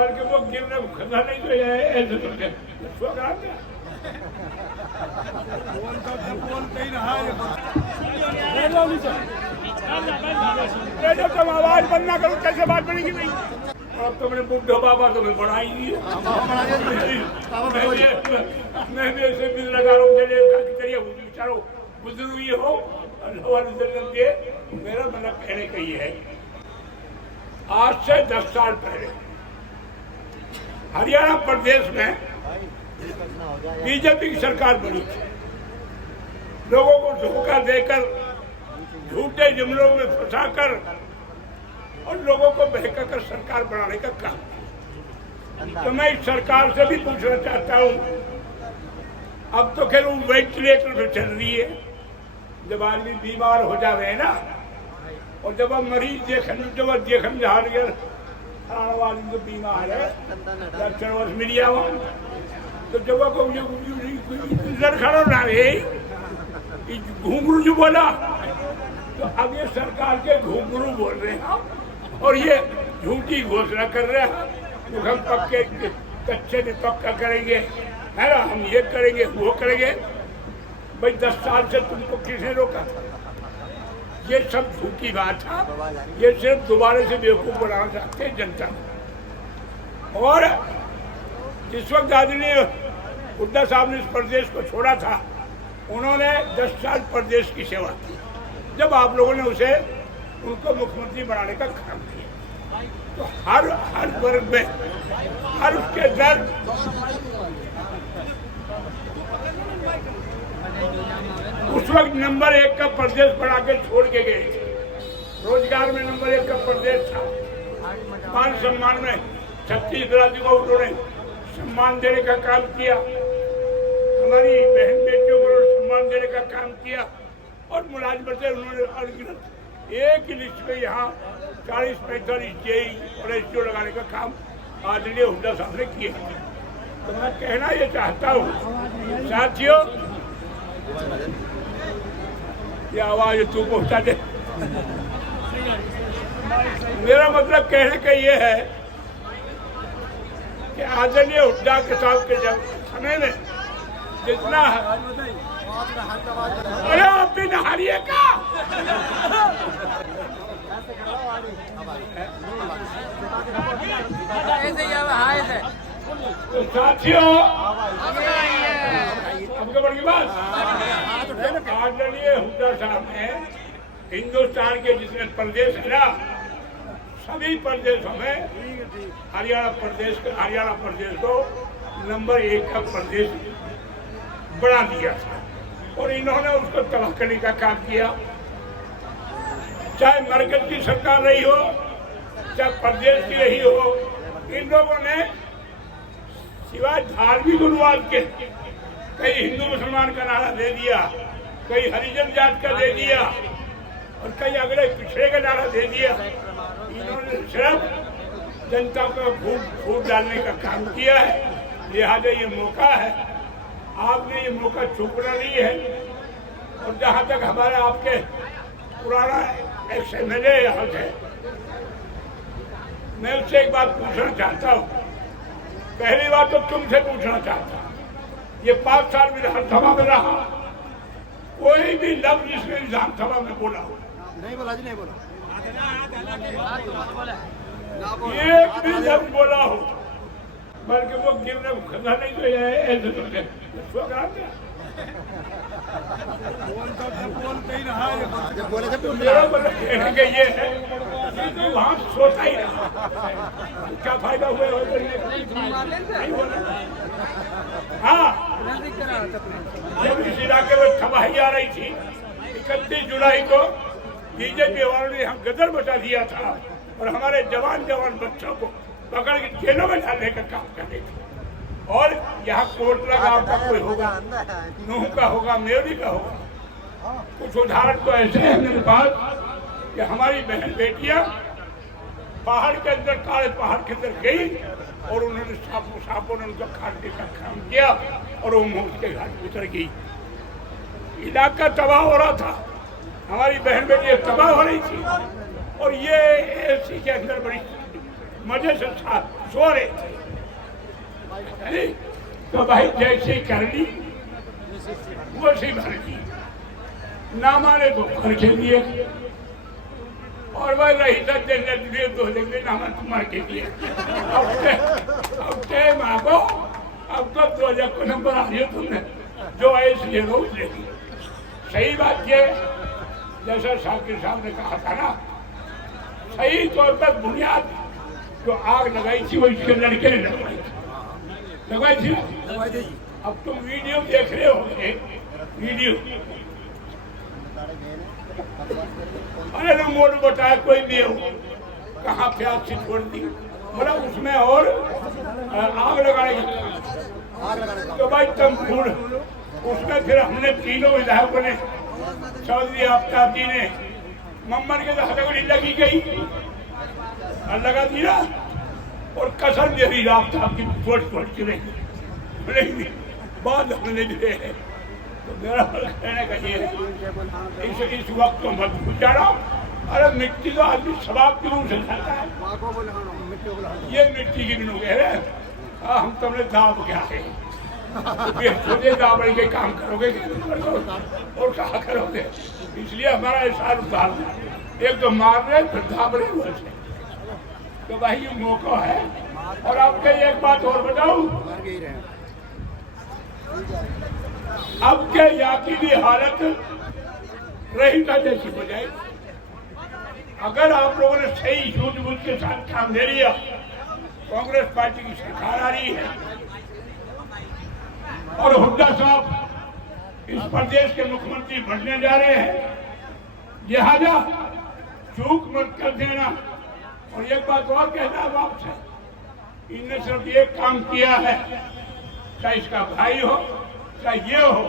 बल्कि वो गिरने खजा नहीं तो ऐसे तो जब तुम आवाज बंद ना करो कैसे बात बनेगी भाई। अब तुमने बुढ़ो बाबा तुम्हें बढ़ाई दी मैं भी ऐसे बिल लगा रहा हूँ बेचारो बुजुर्ग ये हो के मेरा मतलब कहने का ये है आज से 10 साल पहले हरियाणा प्रदेश में बीजेपी की सरकार बनी थी। लोगों को धोखा देकर झूठे जुमलों में फंसाकर और लोगों को बहकाकर सरकार बनाने का काम। तो मैं इस सरकार से भी पूछना चाहता हूँ, अब तो खैर वो वेंटिलेटर पे चल रही है, जब आदमी बीमार हो जावे है ना, और जब हम मरीज देखन जा रहे आदमी तो बीमार है मीडिया तो जब को खड़ा ना घुंघरू जो बोला तो अब ये सरकार के घुंघरू बोल रहे हैं और ये झूठी घोषणा कर रहे हैं हम पक्के कच्चे ने पक्का करेंगे है ना, हम ये करेंगे वो करेंगे। भाई 10 साल से तुमको किसने रोका था? ये सब झूठी बात था। ये सिर्फ दोबारा से बेवकूफ बनाना चाहते हैं जनता को। और जिस वक्त आदरणीय हुड्डा साहब ने इस प्रदेश को छोड़ा था उन्होंने 10 साल प्रदेश की सेवा की। जब आप लोगों ने उनको मुख्यमंत्री बनाने का काम किया तो हर वर्ग में हर उसके दर उस वक्त नंबर 1 का प्रदेश बना के छोड़ के गए। रोजगार में नंबर 1 का प्रदेश था। मान सम्मान में 36 राज्यों को उन्होंने सम्मान देने का काम किया। हमारी बहन बेटियों को सम्मान देने का काम किया और मुलाजमत से उन्होंने एक ही लिस्ट में यहाँ 40-45 जेई और एसटीओ लगाने का काम आदरणीय हुड्डा साहब ने किया। तो मैं कहना ये चाहता हूँ साथियों, ये आवाज तू पहुंचा दे। मेरा मतलब कहने का ये है कि आदरणीय हुड्डा के साथ के जब समय में जितना अरे आप भी नहारिए का तो साथियों आपके बड़ी बात आदरणीय हुड्डा साहब ने हिंदुस्तान के जितने प्रदेश है ना सभी प्रदेशों में हरियाणा प्रदेश को नंबर 1 का प्रदेश बना दिया था और इन्होंने उसको तबाह करने का काम किया। चाहे मरकज की सरकार रही हो चाहे प्रदेश की रही हो, इन लोगों ने सिवाय धार्मिक अनुवाद के कई हिंदू मुसलमान का नारा दे दिया, कई हरिजन जात का दे दिया और कई अगले पिछड़े का नारा दे दिया। इन्होंने सिर्फ जनता को फूट डालने का काम किया है। लिहाजा ये मौका है, आपने ये मौका चूकना नहीं है। और जहाँ तक हमारे आपके पुराना एक्स-MLA यहाँ से, मैं उससे एक बात पूछना चाहता हूँ। पहली बात तो तुमसे पूछना चाहता हूँ, ये 5 साल विधानसभा में रहा, कोई भी लफ्ज इसने विधानसभा में बोला हो? नहीं बोला जी, नहीं बोला। एक भी लफ्ज बोला हो? बल्कि वो गिरने खजा नहीं तो ऐसे तो मेरा मतलब कहने का ये है कि वहाँ सोता ही रहा, क्या फायदा हुआ? हाँ, जब इस इलाके में तबाही आ रही थी 31 जुलाई को बीजेपी वालों ने यहाँ गदर मचा दिया था और हमारे जवान बच्चों को पकड़ के जेलों में डालने का काम कर रहे थे। और यहाँ कोटला गांव का कोई होगा, नूह का होगा, मेरी का होगा। कुछ उदाहरण तो ऐसे हैं मेरे पास कि हमारी बहन बेटियां पहाड़ के अंदर, काले पहाड़ के अंदर गई और उन्होंने सांपों ने उनका खाने का काम किया और वो मौत के घाट उतर गई। इलाका तबाह हो रहा था, हमारी बहन बेटियां तबाह हो रही थी और ये एसी के अंदर बड़ी मजे से सो रहे थे। तो भाई जैसे करनी वैसे भर की, ना माने तो भर के लिए, और वह रही था जन्नत दो जगह नामा तुम्हारे के लिए। अब टाइम आपो, अब तो 2000 को नंबर आ गया तुमने, जो है इसलिए रोज लेगी। सही बात ये, जैसा शाकिर साहब ने कहा था ना, सही तौर पर बुनियाद जो आग लगाई थी वो इसके लड़के ने लगवाई थी ना। अब तुम वीडियो देख रहे होगे, वीडियो, अरे ना मोड़ बताया कोई भी हो, कहाँ प्याज से छोड़ दी, बोला उसमें और आग लगाने की। तो भाई तुम फूल उसमें फिर हमने तीनों विधायकों ने, चौधरी आफ्ताब जी ने, मम्मन के तो हथकड़ी लगी गई और लगा दी ना, और कसम दे दी आफ्ताब की छोड़ के रही बाद हमने दिए है। तो मेरा कहने का ये है, इस वक्त तो मत गुजारा। अरे मिट्टी तो आदमी शराब की रूह से खाता है, ये मिट्टी की बिनू कह रहे हम तुमने दाब क्या है, खुदे दाबड़ी के काम करोगे और कहा करोगे। इसलिए हमारा ऐसा उतार, एक तो मार रहे फिर दाब रहे बोलते। तो भाई ये मौका है। और आपके एक बात और बताऊं, अब के याकी भी हालत रही था जैसी हो जाए। अगर आप लोगों ने सही सूझबूझ के साथ काम ले लिया, कांग्रेस पार्टी की सरकार आ रही है और हुड्डा साहब इस प्रदेश के मुख्यमंत्री बनने जा रहे हैं, लिहाजा चूक मत कर देना। और एक बात और कहना है आपसे, इनने सिर्फ एक काम किया है, चाहे इसका भाई हो चाहे ये हो,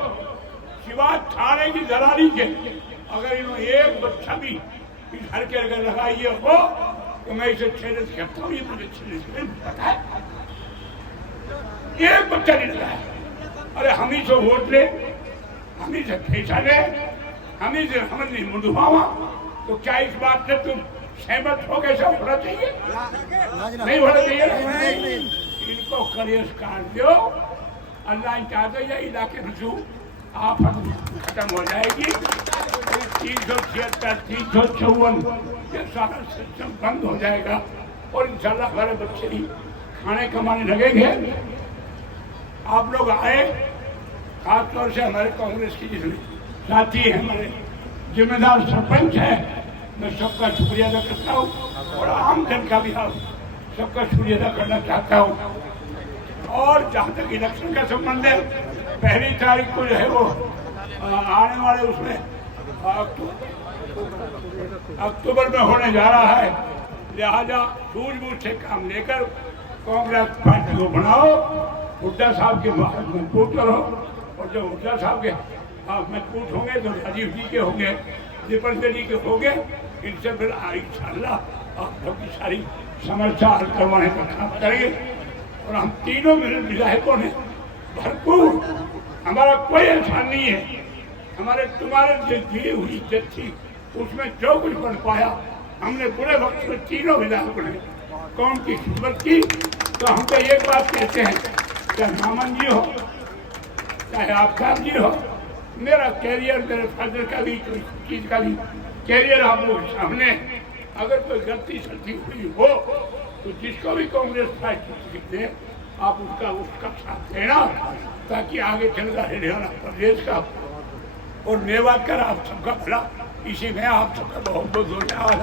सिवाय थाने की दलाली के, अगर इन्होंने एक बच्चा भी इस घर के अगर लगाइए हो तो मैं इसे छेड़ करता हूँ। ये मुझे छेड़ पता है, एक बच्चा नहीं लगाया। अरे हम ही से वोट ले, हम ही से पैसा ले, हम ही से हमने मुंडवावा, तो क्या इस बात से तुम सहमत हो? कैसा होना चाहिए? नहीं होना चाहिए। इनको कलेश काट दो, अल्लाह चाहते ये इलाके में जो आफत खत्म हो जाएगी। 376, 354 ये सारा सिस्टम बंद हो जाएगा और इंशाल्लाह हमारे बच्चे ही खाने कमाने लगेंगे। आप लोग आए, खासतौर से हमारे कांग्रेस की जिसमें साथी है, हमारे जिम्मेदार सरपंच है, मैं सबका शुक्रिया अदा करता हूँ और आम जन का भी सबका शुक्रिया अदा करना चाहता हूँ। और जहाँ तक इलेक्शन का संबंध है, 1 तारीख को जो है वो आने वाले उसमें अक्टूबर में होने जा रहा है, लिहाजा सूझबूझ से काम लेकर कांग्रेस पार्टी को बनाओ, हुड्डा साहब के मजबूत करो। और जब हुड्डा साहब के मजबूत होंगे तो राजीव जी के होंगे, दीपक जी के होंगे, इनसे फिर इंशाल्लाह आप लोग की सारी समस्या हल करवाने का काम करेंगे। और हम तीनों विधायकों ने भरपूर, हमारा कोई ऐसा नहीं है, हमारे तुम्हारे जो दी हुई इज्जत थी उसमें जो कुछ बन पाया हमने पूरे वक्त में तीनों विधायकों ने कौम की खिदमत की। तो हम तो एक बात कहते हैं, चाहे मामन जी हो चाहे आफ्ताब जी हो, मेरा कैरियर, मेरे फादर का भी, कोई चीज का भी कैरियर आप लोग सामने। अगर कोई गलती सलती हुई हो तो जिसको भी कांग्रेस पार्टी दे आप उसका साथ देना, ताकि आगे चलता हरियाणा प्रदेश का और मेवात कर आप सबका भला। इसी में आप सबका बहुत बहुत धन्यवाद।